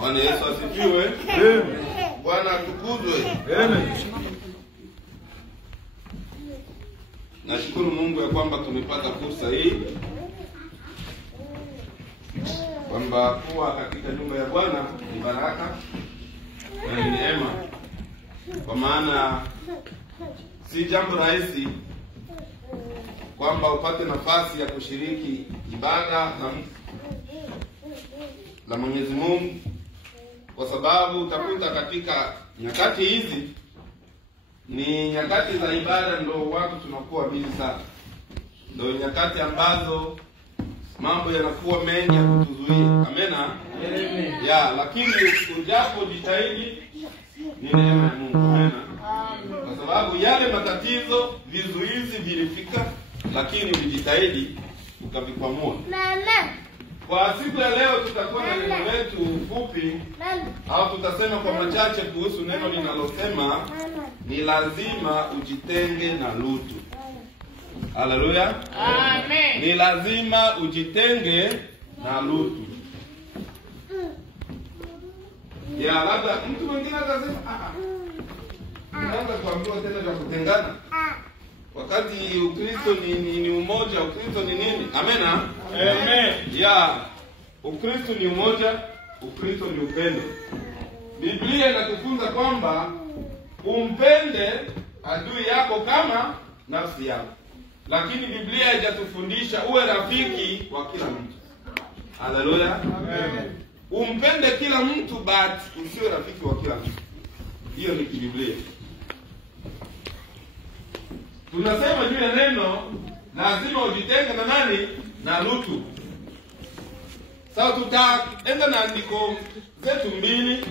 Bwana Yesu asifiwe. Amen. Bwana atukuzwe. Amen. Nashukuru Mungu ya kwamba tumepata fursa hii kwamba kuwa katika nyumba ya Bwana ni baraka na ni neema, kwa maana si jambo rahisi kwamba upate nafasi ya kushiriki ibada na Mwenyezi Mungu, kwa sababu utakuta katika nyakati hizi ni nyakati za ibada, ndio watu tunakuwa bizi sana, ndio nyakati ambazo mambo yanakuwa mengi ya kutuzuia. Amena. Amen. Ya, lakini ujapo jitahidi ni neema ya Mungu. Amena. Kwa sababu yale matatizo, vizuizi vilifika, lakini ulijitahidi ukavikwamua. Kwa siku ya leo tutakuwa na neno letu fupi, au tutasema kwa machache kuhusu neno linalosema ni lazima ujitenge na Lutu. Haleluya. Amen. Ni lazima ujitenge na Lutu. Ya, labda mtu mwingine atasema naanza kuambiwa tena vya kutengana. Wakati Ukristo ni umoja, Ukristo ni nini? Amena. Amen. Ya, Ukristo ni umoja, Ukristo ni upendo. Biblia inatufunza kwamba umpende adui yako kama nafsi yako. Lakini Biblia haijatufundisha uwe rafiki wa kila mtu. Haleluya. Amen. Umpende kila mtu but usiwe rafiki wa kila mtu. Hiyo ni Biblia. Tunasema juu ya neno lazima ujitenge na nani? Na Lutu. Sasa tutaenda na andiko zetu mbili.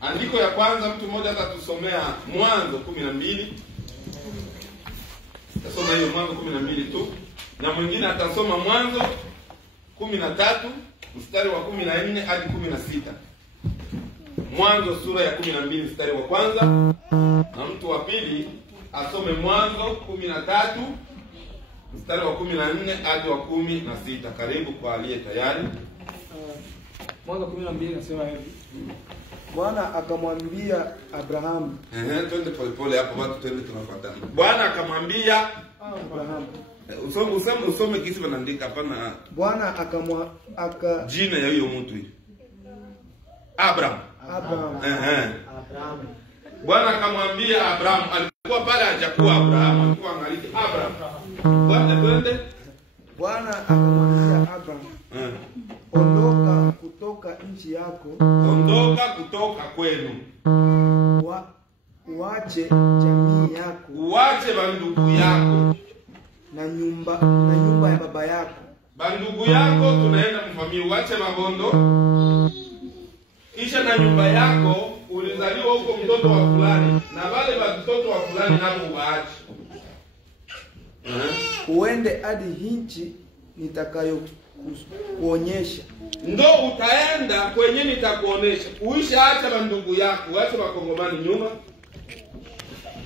Andiko ya kwanza, mtu mmoja atatusomea Mwanzo 12. Tasoma hiyo Mwanzo 12 tu, na mwingine atasoma Mwanzo 13 mstari wa 14 hadi 16. Mwanzo sura ya 12 mstari wa kwanza, na mtu wa pili asome Mwanzo 13 mstari wa 14 hadi wa 16. Karibu kwa aliye tayari. Mwanzo 12 nasema hivi. Bwana akamwambia Abrahamu. Twende polepole hapo, watu twende tunafuatana. Bwana akamwambia Abrahamu. Usome kisi wanaandika hapana. Bwana jina ya huyo mtu hiyo. Abraham. Bwana akamwambia Abraham, alikuwa pale hajakuwa Abraham, alikuwa angaliki Abraham. Bwana twende. Bwana akamwambia Abraham, ondoka kutoka nchi yako, ondoka kutoka kwenu, uache jamii yako, uache bandugu yako na nyumba ya baba yako. Bandugu yako tunaenda mfamia, uache mabondo, kisha na nyumba yako, ulizaliwa huko mtoto wa fulani, na wale watoto wa fulani nao waache. Uende hadi nchi nitakayo kuonyesha. Ndo utaenda kwenye nitakuonesha. Uisha acha bandugu yako, uache makongomani nyuma,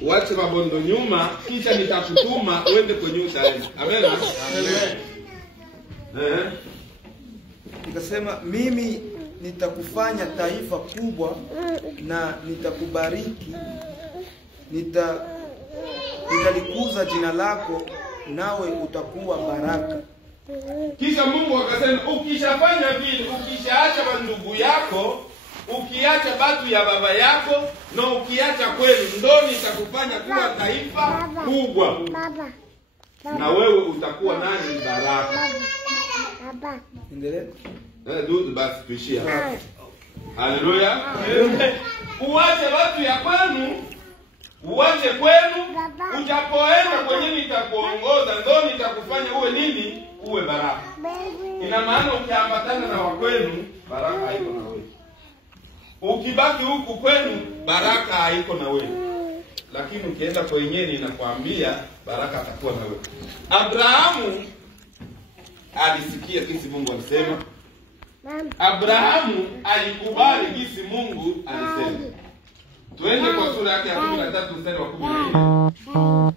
uache mabondo nyuma, kisha nitakutuma uende kwenye utaenda. Amen. Amen. Nikasema mimi nitakufanya taifa kubwa na nitakubariki, nitalikuza jina lako nawe utakuwa baraka. Kisha Mungu akasema ukishafanya vile, ukishaacha bandugu yako, ukiacha batu ya baba yako, na ukiacha kweli, ndo nitakufanya kuwa taifa kubwa. Na wewe utakuwa nani? Baraka. Endelea. Ndio basi tuishia. Haleluya. Uache watu ya kwenu, uache kwenu, ujapoenda kwenye nitakuongoza, ndo nitakufanya uwe nini? Uwe baraka. Ina maana ukiambatana na wakwenu, baraka haiko na wewe. Ukibaki huku kwenu, baraka haiko na wewe. Lakini ukienda kwenye ninakwambia, baraka atakuwa na wewe. Abrahamu alisikia jinsi Mungu alisema. Abrahamu alikubali jinsi Mungu alisema. Tuende kwa sura yake ya 13 mstari wa 14.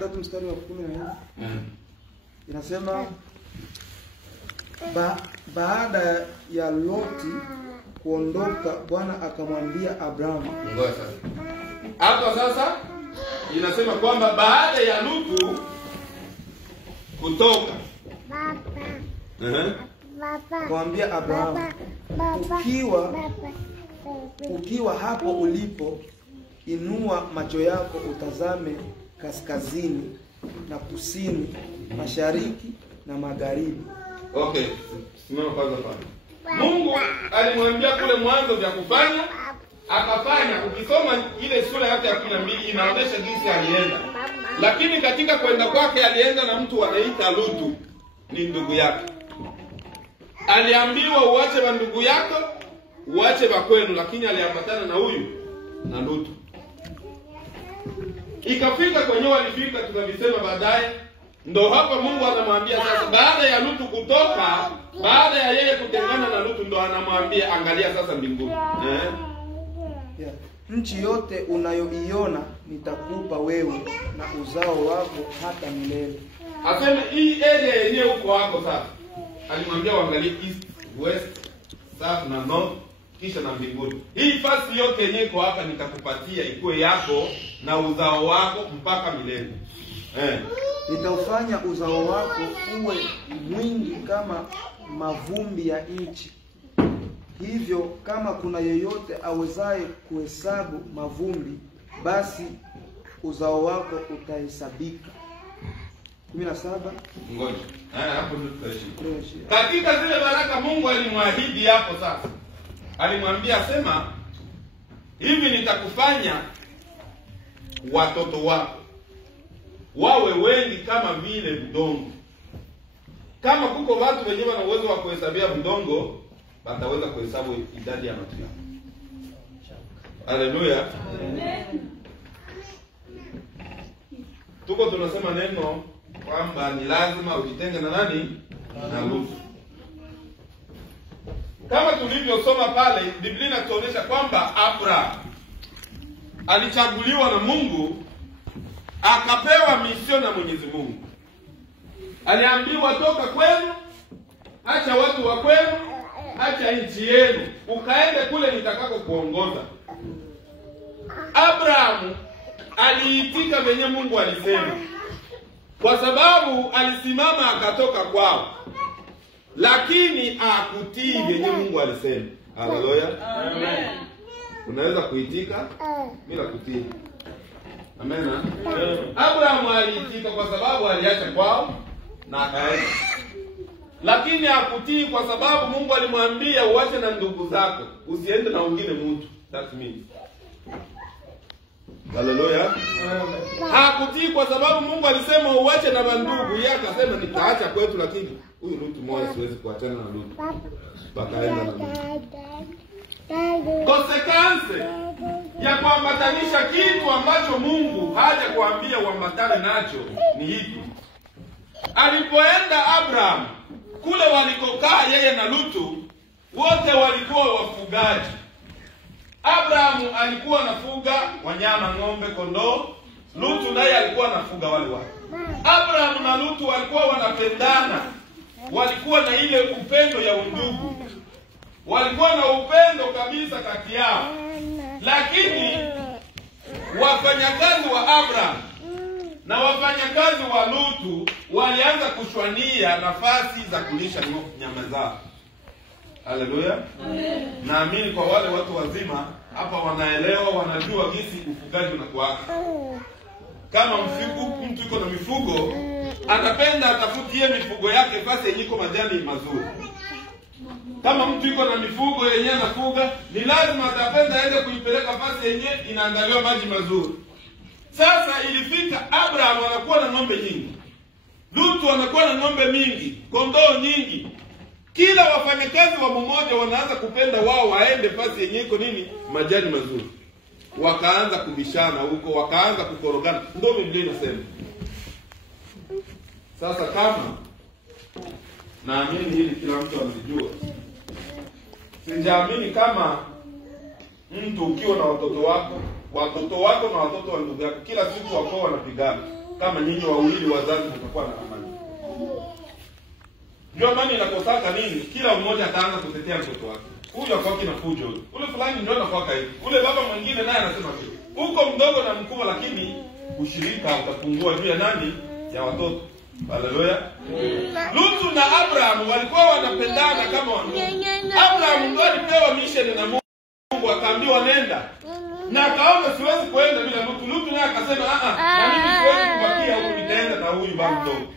13 mstari wa 14 inasema baada ya Loti kuondoka, Bwana akamwambia Abrahamu. Ngoja sasa. Hapo sasa inasema kwamba baada ya Lutu kutoka, kumwambia Abrahamu, ukiwa hapo ulipo, inua macho yako utazame kaskazini na kusini, mashariki na magharibi. Okay, simama kwanza pale. Mungu alimwambia kule mwanzo vya kufanya, akafanya. Ukisoma ile sura yake ya 12 inaonyesha jinsi alienda. Lakini katika kwenda kwake alienda na mtu anaita Lutu, ni ndugu yake. Aliambiwa uache wa ndugu yako, uache wa kwenu, lakini aliambatana na huyu na Lutu. Ikafika kwenye walifika, tutavisema baadaye. Ndo hapa Mungu anamwambia sasa, baada ya Lutu kutoka, baada ya yeye kutengana na Lutu, ndo anamwambia angalia sasa mbinguni. Nchi yote unayoiona nitakupa wewe na uzao wako hata milele. Aseme hii area yenyewe huko wako sasa. Alimwambia waangalie east, west, south na north, kisha na mbinguni. Hii fasi yote yenyewe iko hapa nitakupatia ikuwe yako na uzao wako mpaka milele. Nitaufanya uzao wako uwe mwingi kama mavumbi ya nchi. Hivyo kama kuna yeyote awezaye kuhesabu mavumbi, basi uzao wako utahesabika. 17. Ngoja. Hapo ndio tutaishi. Katika zile baraka Mungu alimwahidi hapo sasa. Alimwambia sema, hivi nitakufanya watoto wako wawe wengi kama vile udongo. Kama kuko watu wenyewe wana uwezo wa kuhesabia udongo, wataweza kuhesabu idadi ya watu yao. Haleluya. Tuko tunasema neno kwamba ni lazima ujitenge na nani? Na Lutu. Kama tulivyosoma pale, Biblia inatuonyesha kwamba Abraham alichaguliwa na Mungu, akapewa misio na Mwenyezi Mungu. Aliambiwa toka kwenu, acha watu wa kwenu, acha nchi yenu, ukaende kule nitakako kuongoza. Abraham aliitika venye Mungu alisema, kwa sababu alisimama akatoka kwao, lakini hakutii venye Mungu alisema. Haleluya. Amen. Unaweza kuitika bila kutii. Amen. Abraham aliitika kwa sababu aliacha kwao na akaenda. Lakini hakutii kwa sababu Mungu alimwambia uache na ndugu zako, usiende na wengine mtu. That means. Haleluya. Hakutii kwa sababu Mungu alisema uache na bandugu, yeye akasema nitaacha kwetu, lakini huyu Lutu mmoja siwezi kuachana na Lutu. Bakaenda na Lutu. Consequence ya kuambatanisha kitu ambacho Mungu haja kuambia uambatane nacho ni hiki. Alipoenda Abraham kule walikokaa yeye na Lutu, wote walikuwa wafugaji. Abraham alikuwa anafuga wanyama, ng'ombe, kondoo. Lutu naye alikuwa anafuga wale wale. Abraham na Lutu walikuwa wanapendana. Walikuwa na ile upendo ya undugu. Walikuwa na upendo kabisa kati yao. Lakini wafanyakazi wa Abraham na wafanyakazi wa Lutu walianza kushwania nafasi za kulisha nyama zao. Haleluya. Naamini kwa wale watu wazima hapa wanaelewa, wanajua jinsi ufugaji unakuwa. Kama mtu yuko na mifugo, anapenda atafutie mifugo yake fasi yenye iko majani mazuri. Kama mtu yuko na mifugo yenyewe anafuga, ni lazima atapenda aende kuipeleka fasi yenyewe inaangaliwa maji mazuri. Sasa ilifika Abraham anakuwa na ng'ombe nyingi. Lutu anakuwa na ng'ombe mingi, kondoo nyingi. Kila wafanyakazi wa mmoja wanaanza kupenda wao waende fasi yenyewe iko nini? Majani mazuri. Wakaanza kubishana huko, wakaanza kukorogana. Ndio Biblia inasema. Sasa kama naamini hili kila mtu anajua. Sijaamini kama mtu ukiwa na watoto wako na watoto wa ndugu yako kila siku wako wanapigana. kama nyinyi wawili wazazi mtakuwa na amani. Ndio amani inakosaka nini? Kila mmoja ataanza kutetea mtoto wake. Huyu akwaki na fujo. Ule fulani ndio anakwaka hivi. Ule baba mwingine naye anasema hivi. Uko mdogo na mkubwa, lakini ushirika utapungua juu ya nani? Ya watoto. Haleluya. Lutu na Abraham walikuwa wanapendana kama wandugu. Abraham ndio alipewa mission na Mungu, akaambiwa nenda. Na akaomba siwezi kuenda bila Lutu. Lutu naye akasema na mimi siwezi kubakia huku, nitaenda na huyu baba mdogo.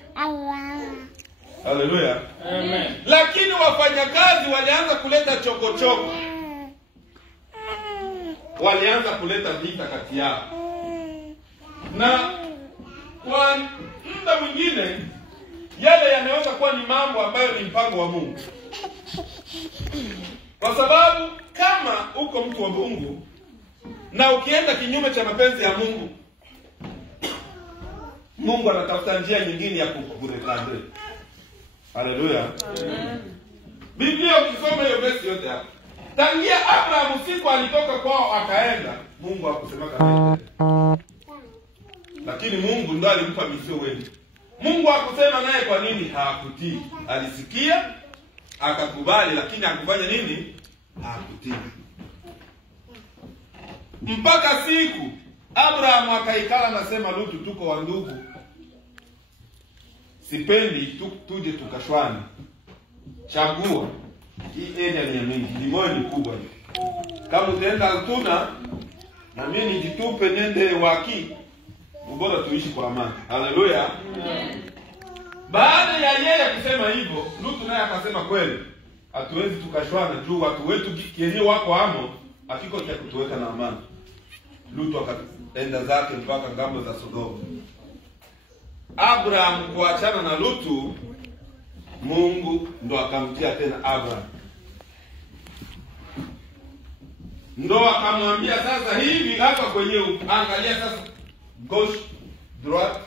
Haleluya. Amen. Lakini wafanyakazi walianza kuleta chokochoko. Walianza kuleta vita kati yao. Na kwa muda mwingine yale yanaweza kuwa ni mambo ambayo ni mpango wa Mungu. Kwa sababu kama uko mtu wa Mungu na ukienda kinyume cha mapenzi ya Mungu, Mungu anatafuta njia nyingine ya kukurekebisha. Haleluya. Biblia ukisoma hiyo verse yote hapa, tangia Abraham siku alitoka kwao akaenda, Mungu hakusema kama. Lakini Mungu ndo alimpa misio wengi. Mungu hakusema naye kwa nini hakutii. Alisikia, akakubali, lakini hakufanya nini? Hakutii. Mpaka siku Abraham akaikala na sema, Lutu, tuko wa ndugu. Sipendi tuje tukashwane. Chagua. Hii area ni ya mingi, limoni kubwa. Kama utaenda Altuna na mimi nijitupe nende Waki, bora tuishi kwa amani. Haleluya. Baada ya yeye kusema hivyo, Lutu naye akasema kweli, hatuwezi tukashwana juu watu wetu kienye wako amo, hakiko cha kutuweka na amani. Lutu akaenda zake mpaka ngambo za Sodoma. Abraham kuachana na Lutu, Mungu ndo akamtia tena Abraham. Ndo akamwambia sasa hivi hapa kwenye angalia sasa gauche droite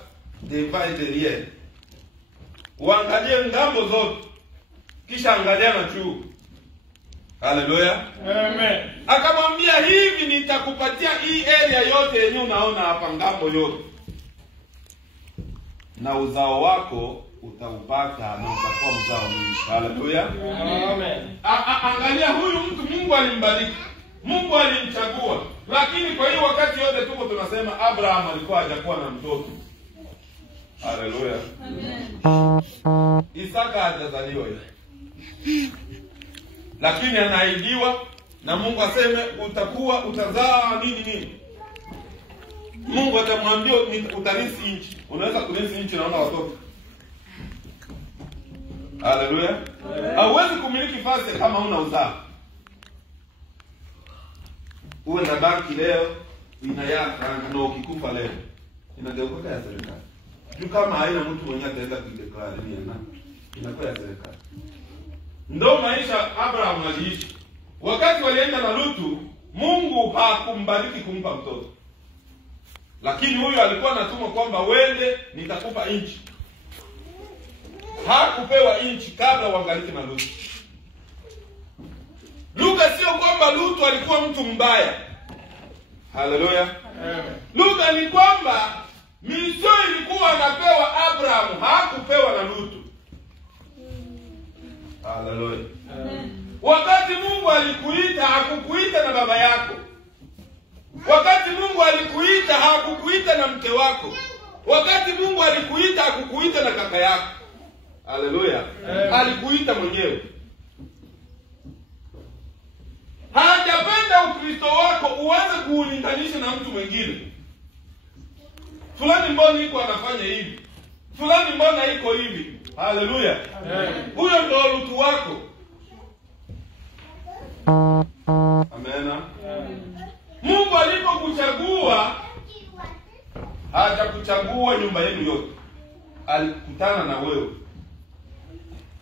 devant derrière. Uangalie ngambo zote. Kisha angalia na juu. Haleluya. Amen. Akamwambia hivi, nitakupatia hii area yote yenye unaona hapa ngambo yote. Na uzao wako utaupata na utakuwa mzao mwingi. Haleluya. Amen. Angalia huyu mtu Mungu alimbariki. Mungu alimchagua. Lakini kwa hiyo wakati yote tuko tunasema Abraham alikuwa hajakuwa na mtoto. Haleluya. Amen. Isaka hajazaliwa yeye. Lakini anaahidiwa na Mungu aseme utazaa nini. Mungu atamwambia utarisi nchi. Unaweza kurisi nchi na una watoto. Haleluya. Hauwezi kumiliki fasi kama una uzao. Uwe na banki leo inayaka na ukikufa leo inageuka ya serikali. Juu kama haina mtu mwenye ataenda kudeclare ni inakuwa ya serikali. Ndio maisha Abraham aliishi. Wakati walienda na Lutu, Mungu hakumbariki kumpa mtoto. Lakini huyu alikuwa anatuma kwamba wende nitakupa nchi. Hakupewa nchi kabla wangaliki na Lutu. Luka sio kwamba Lutu alikuwa mtu mbaya. Haleluya. Amen. Luka ni kwamba misio ilikuwa anapewa Abraham, hakupewa na Lutu. Haleluya. Amen. Wakati Mungu alikuita, hakukuita na baba yako. Wakati Mungu alikuita, hakukuita na mke wako. Wakati Mungu alikuita, hakukuita na kaka yako. Haleluya. Alikuita mwenyewe. Hajapenda Ukristo wako uanze kuulinganisha na mtu mwingine. Fulani mbona iko anafanya hivi? Fulani mbona iko hivi? Haleluya. Huyo ndio Lutu wako. Amena. Mungu alipokuchagua hajakuchagua nyumba yenu yote. Alikutana na wewe.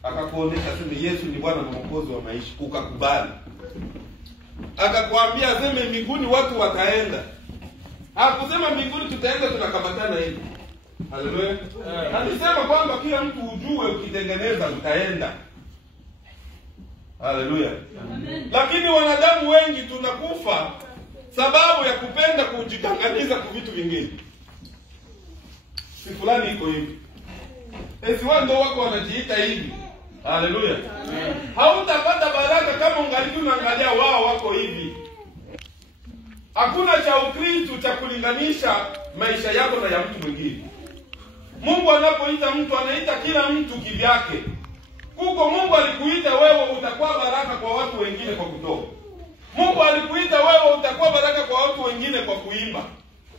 Akakuonesha sema Yesu ni Bwana na Mwokozi wa maisha, ukakubali. Akakwambia sema mbinguni watu wataenda. Hakusema mbinguni tutaenda tunakamatana hivi. Haleluya. Alisema kwamba kila mtu ujue ukitengeneza utaenda. Haleluya. Lakini wanadamu wengi tunakufa sababu ya kupenda kujitanganiza kwa vitu vingine. si fulani iko hivi. Esi wao ndio wako wanajiita hivi. Haleluya. Hautapata baraka kama ungaliki unaangalia wao wako hivi. Hakuna cha Ukristo cha kulinganisha maisha yako na ya mtu mwingine. Mungu anapoita mtu anaita kila mtu kivyake. Kuko Mungu alikuita wewe utakuwa baraka kwa watu wengine kwa kutoa. Mungu alikuita wewe utakuwa baraka kwa watu wengine kwa kuimba.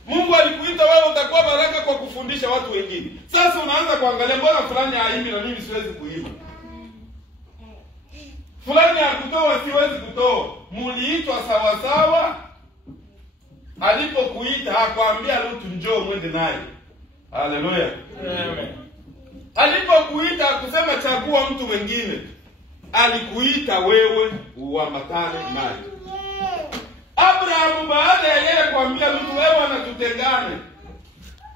Mungu alikuita wewe utakuwa baraka kwa kufundisha watu wengine. Sasa unaanza kuangalia mbona fulani haimbi na mimi siwezi kuimba. Fulani hakutoa siwezi kutoa. Muliitwa sawa sawa. Alipokuita hakwambia Rutu njoo mwende naye. Haleluya. Amen. Alipokuita kusema chagua mtu mwingine. Alikuita wewe uambatane naye. Abraham baada ya yeye kuambia Rutu wewe anatutengane.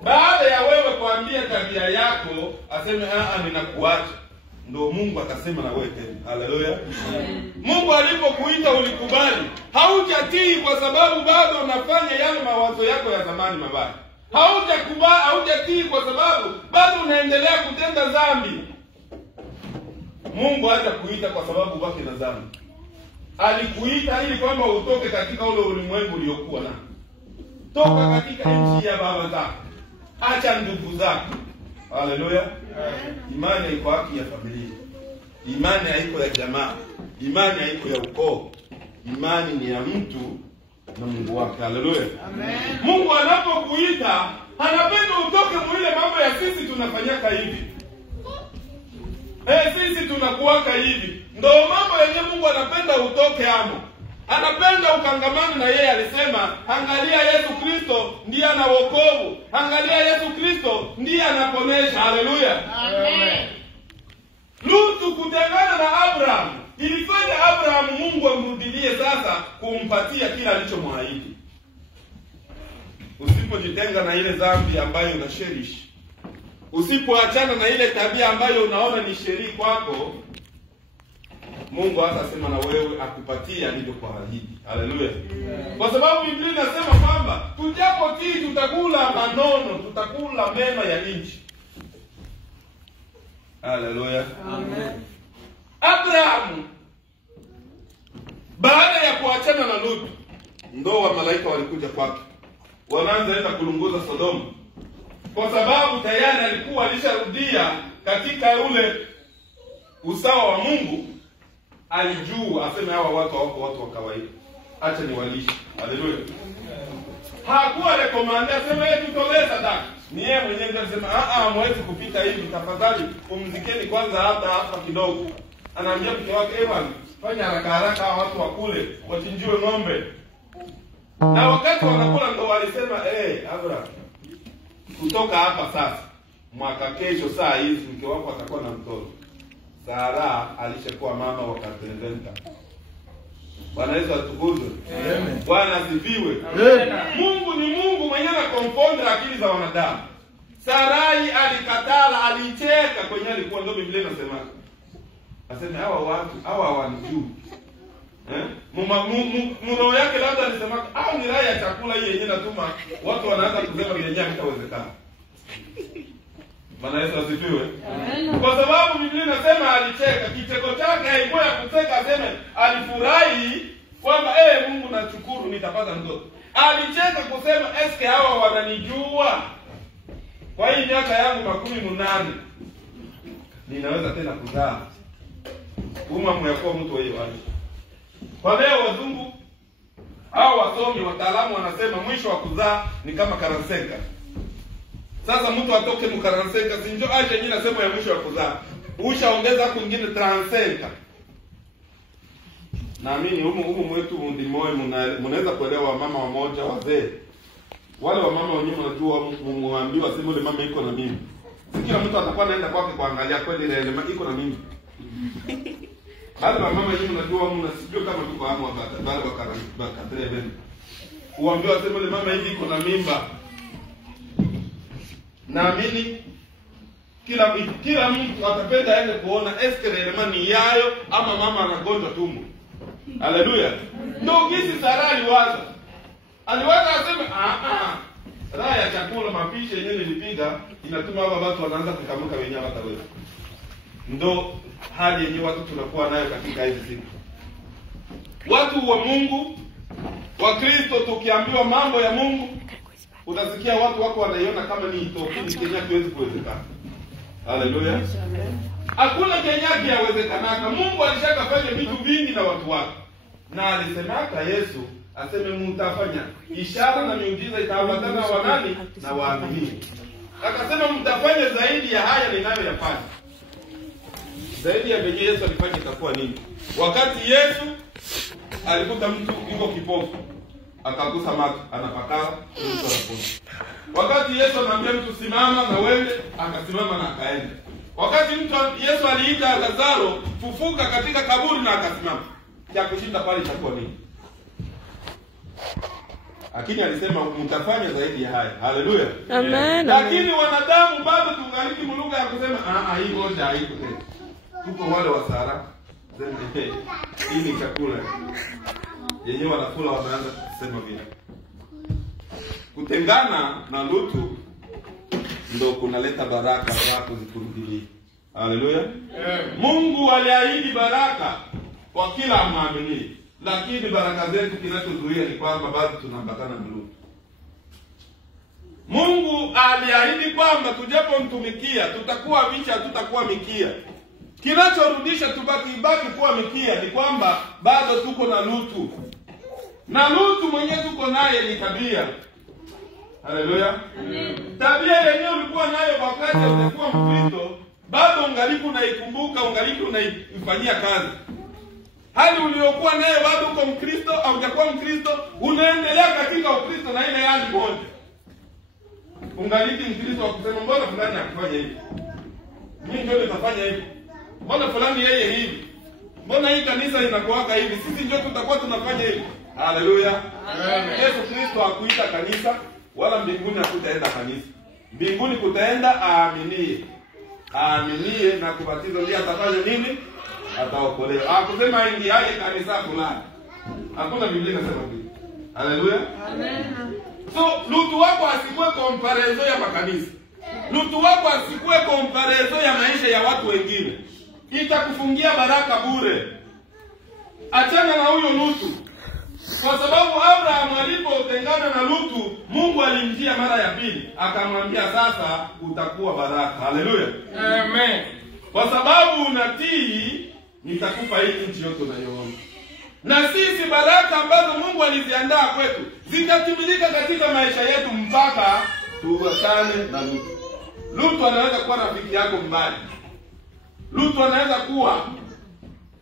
Baada ya wewe kuambia tabia yako aseme ninakuacha. Ndio Mungu akasema na wewe tena. Haleluya. Mungu alipokuita ulikubali. Haujatii kwa sababu bado unafanya yale mawazo yako ya zamani mabaya. Haujatii kwa sababu bado unaendelea kutenda dhambi. Mungu hajakuita kwa sababu ubaki na dhambi. Alikuita ili kwamba utoke katika ule ulimwengu uliokuwa nao. Toka katika nchi ya baba zako. Acha ndugu zako. Haleluya. Imani haiko haki ya familia. Imani haiko ya jamaa. Imani haiko ya ukoo. Imani ni ya mtu na Mungu wake. Haleluya. Amen. Mungu anapokuita, anapenda utoke mwile mambo ya sisi tunafanyaka hivi. Sisi tunakuwaka hivi. Ndio mambo yenye Mungu anapenda utoke amo. Anapenda ukangamane na yeye. Alisema, angalia Yesu Kristo ndiye ana wokovu. Angalia Yesu Kristo ndiye anaponesha. Haleluya. Amen. Lutu kutengana na Abraham ilifanya Abraham Mungu amrudilie sasa kumpatia kila alichomwahidi. Usipojitenga na ile dhambi ambayo unasherish, usipoachana na ile tabia ambayo unaona ni sheri kwako, Mungu hatasema na wewe akupatie alivyokuahidi. Haleluya. Kwa sababu Biblia inasema kwamba tujapotii tutakula manono, tutakula mema ya nchi. Haleluya. Amen. Abraham baada ya kuachana na Lutu, ndo wa malaika walikuja kwake. Wanaanza enda kulunguza Sodoma. Kwa sababu tayari alikuwa alisharudia katika ule usawa wa Mungu. Alijua aseme hawa watu hawako watu wa kawaida. Acha niwalishe. Haleluya. Hakuwa rekomanda aseme tutolee sadaka. Ni yeye mwenyewe ndiye anasema mwezi kupita hivi tafadhali pumzikeni kwanza hapa kidogo. Anaambia mke wake fanya haraka watu wakule wachinjiwe ng'ombe. Na wakati wanakula ndo walisema Abraham, kutoka hapa sasa mwaka kesho saa hizi mke wako atakuwa na mtoto. Sara alishakuwa mama wakatendeka. Bwana Yesu atukuzwe. Amen. Bwana asifiwe. Amen. Mungu ni Mungu mwenyewe anakonfonda akili za wanadamu. Sarai alikatala, alicheka kwenye alikuwa, ndio Biblia inasema. Asema hawa watu hawanijui. Roho yake labda alisema ni raha ya chakula hii yenyewe natuma watu wanaanza kusema yenyewe haitawezekana. Bwana Yesu asifiwe. Kwa sababu Biblia inasema alicheka, kicheko chake haikuwa ya kucheka, aseme alifurahi kwamba Mungu nashukuru nitapata mtoto. Alicheka kusema eske hawa wananijua? Kwa hii miaka yangu 18 ninaweza tena kuzaa. Mwakuwa mtu wa hiyo hali. Kwa leo wazungu au wasomi wataalamu wanasema mwisho wa kuzaa ni kama karansenka. Sasa mtu atoke mkaransenka sinjo aje nyingine nasema ya mwisho wa kuzaa. Ushaongeza kwingine transenka. Naamini humu mwetu ndimoe mnaweza kuelewa mama wamoja wazee. Wale wa mama wenyewe wanajua muambiwa sema ile mama iko na mimi. Kila mtu atakuwa anaenda kwake kuangalia kweli ile mama iko na mimi. Wale wa mama wenyewe wanajua mnasijua kama tuko hapo bado wakatrebe. Uambiwa sema ile mama hivi iko na mimba. Naamini kila mtu atapenda aende kuona eske ile ni yayo ama mama anagonjwa tumbo. Haleluya. Ndio kisi Sara aliwaza aseme raha ya chakula mapishi yenyewe nilipiga inatuma hao watu wanaanza kutamka wenyewe hata wewe. Ndo hali yenyewe watu tunakuwa nayo katika hizi siku. Watu wa Mungu, wa Kristo, tukiambiwa mambo ya Mungu, utasikia watu wako wanaiona kama ni itokini Kenya kiwezi kuwezekana. Haleluya. Hakuna Kenya kiwezekanaka. Mungu alishakafanya vitu vingi na watu wake. Na alisemaka Yesu aseme mtafanya ishara na miujiza itaambatana wa nani? Na waamini. Akasema mtafanya zaidi ya haya ninayoyafanya. Zaidi ya venye Yesu alifanya itakuwa nini? Wakati Yesu alikuta mtu yuko kipofu, akagusa macho, anapakala, mtu anapona. Wakati Yesu anamwambia mtu simama na wewe, akasimama na akaenda. Wakati Yesu aliita Lazaro fufuka katika kaburi na akasimama, cha kushinda pale itakuwa nini? Lakini alisema mtafanya zaidi ya haya. Haleluya. Amen. Lakini wanadamu bado tungaliki mlugha ya kusema hii moja haiko tena. Tuko wale wa Sara. Hii ni chakula. Yenyewe wanakula wanaanza kusema vile. Kutengana na Lutu ndio kunaleta baraka zako zikurudilie. Haleluya. Mungu aliahidi baraka kwa kila muamini. Lakini baraka zetu kinachozuia ni kwamba bado tunaambatana na Lutu. Mungu aliahidi kwamba tujapomtumikia tutakuwa vicha, tutakuwa mikia. Kinachorudisha tubaki kuwa mikia ni kwamba bado tuko na Lutu. Na Lutu mwenyewe tuko naye ni tabia. Haleluya. Tabia yenyewe ulikuwa nayo wakati ulikuwa Mkristo, bado ungalipo unaikumbuka, ungalipo unaifanyia kazi. Hali uliokuwa nayo bado uko Mkristo au hujakuwa Mkristo, unaendelea katika Ukristo na ile hali moja. Ungaliti Mkristo wa kusema mbona fulani akifanya hivi? Mimi ndio nitafanya hivi. Mbona fulani yeye hivi? Mbona hii kanisa inakuwaka hivi? Sisi ndio tutakuwa tunafanya hivi. Haleluya. Yesu Kristo hakuita kanisa wala mbinguni hakutaenda kanisa. Mbinguni kutaenda aaminie. Aaminie na kubatizwa ndiye atafanya nini? Ataokolewa. Hakusema ingiaje kanisa fulani. Hakuna Biblia inasema hivyo. Haleluya. Amen. So Lutu wako asikuwe komparezo ya makanisa. Lutu wako asikuwe komparezo ya maisha ya watu wengine. Itakufungia baraka bure. Achana na huyo Lutu. Kwa sababu Abraham alipotengana na Lutu, Mungu alimjia mara ya pili, akamwambia sasa utakuwa baraka. Haleluya. Amen. Kwa sababu unatii, nitakupa hii nchi yote unayoona. Na sisi baraka ambazo Mungu aliziandaa kwetu zitatimilika katika maisha yetu mpaka tuwasane na Lutu. Lutu anaweza kuwa rafiki yako mbaya. Lutu anaweza kuwa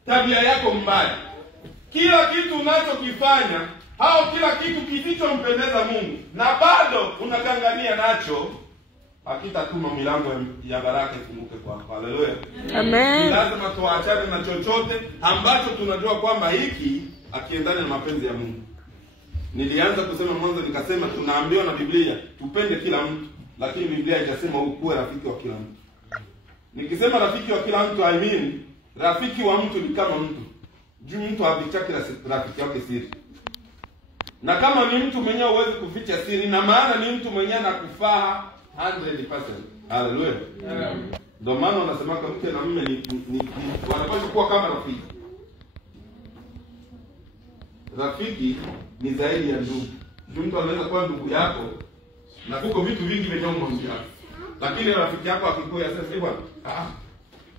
tabia yako mbaya. Kila kitu unachokifanya au kila kitu kisichompendeza Mungu na bado unakangania nacho, hakitatuma milango ya baraka ifunguke kwako. Haleluya. Amen. Lazima tuachane na chochote ambacho tunajua kwamba hiki akiendana na mapenzi ya Mungu. Nilianza kusema mwanzo nikasema tunaambiwa na Biblia tupende kila mtu, lakini Biblia haijasema ukuwe rafiki wa kila mtu. Nikisema rafiki wa kila mtu, I mean rafiki wa mtu ni kama mtu. Juu mtu hafichaki rafiki yake siri. Na kama ni mtu mwenyewe huwezi kuficha siri, na maana ni mtu mwenyewe anakufaa 100%. Haleluya. Ndio maana wanasema kama mke na mume ni wanapaswa kuwa kama rafiki. Rafiki ni zaidi ya ndugu. Juu mtu anaweza kuwa ndugu yako na kuko vitu vingi vyenye umwambia. Lakini rafiki yako akikoa sasa hivi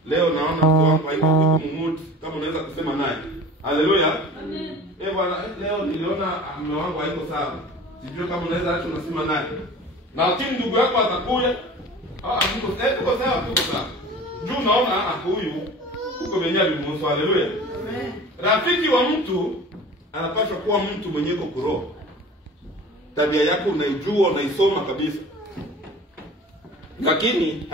leo naona mtu wangu haiko mumuti kama unaweza kusema naye. Haleluya. Amen. Bwana leo niliona mume wangu haiko sawa. Sijui kama unaweza acha unasema naye. Na lakini ndugu yako atakuja, tuko sawa, tuko sawa. Juu naona huyu uko mwenyewe bimuso. Haleluya. Amen. Rafiki wa mtu anapaswa kuwa mtu mwenye kiroho. Tabia yako unaijua, unaisoma kabisa. Lakini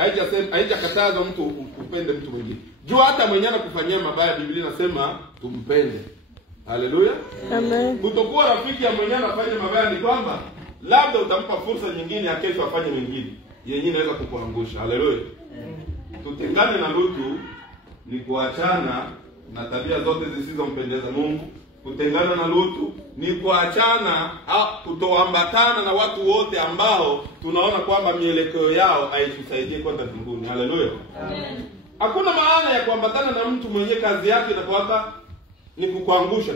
haijakataza mtu upende mtu mwingine. Jua hata mwenyewe anakufanyia mabaya, Biblia inasema tumpende. Haleluya. Amen. Kutokuwa rafiki ya mwenyewe anafanya mabaya ni kwamba labda utampa fursa nyingine ya kesho afanye mengine yenyewe inaweza kukuangusha. Haleluya. Tutengane na Lutu ni kuachana na tabia zote zisizompendeza Mungu kutengana na Lutu ni kuachana au kutoambatana na watu wote ambao tunaona kwamba mielekeo yao haitusaidie kwenda mbinguni. Haleluya. Amen. Hakuna maana ya kuambatana na mtu mwenye kazi yake inakuwa ni kukuangusha.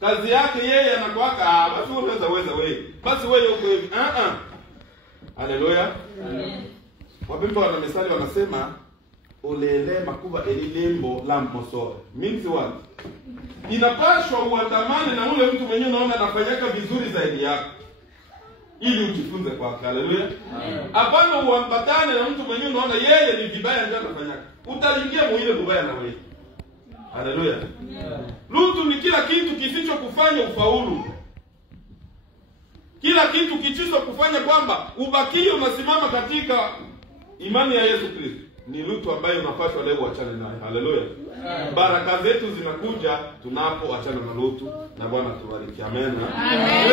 Kazi yake yeye anakuwa basi unaweza wewe. Basi wewe uko hivi. Haleluya. Amen. Wapendwa, wana methali wanasema olele makuba elilembo la mosore. Means what? Inapaswa uandamane na ule mtu mwenyewe unaona anafanyaka vizuri zaidi yako, ili ujifunze kwake. Haleluya. Hapana uambatane na mtu mwenyewe unaona yeye ni vibaya ndio anafanyaka. Utaingia muile mbaya na wewe. Haleluya. Lutu ni kila kitu kisicho kufanya ufaulu. Kila kitu kisicho kufanya kwamba ubakie unasimama katika imani ya Yesu Kristo. Ni Lutu ambaye unapaswa leo uachane naye. Haleluya. Baraka zetu zinakuja tunapoachana na Lutu, na Bwana tubariki. Amen. Amen.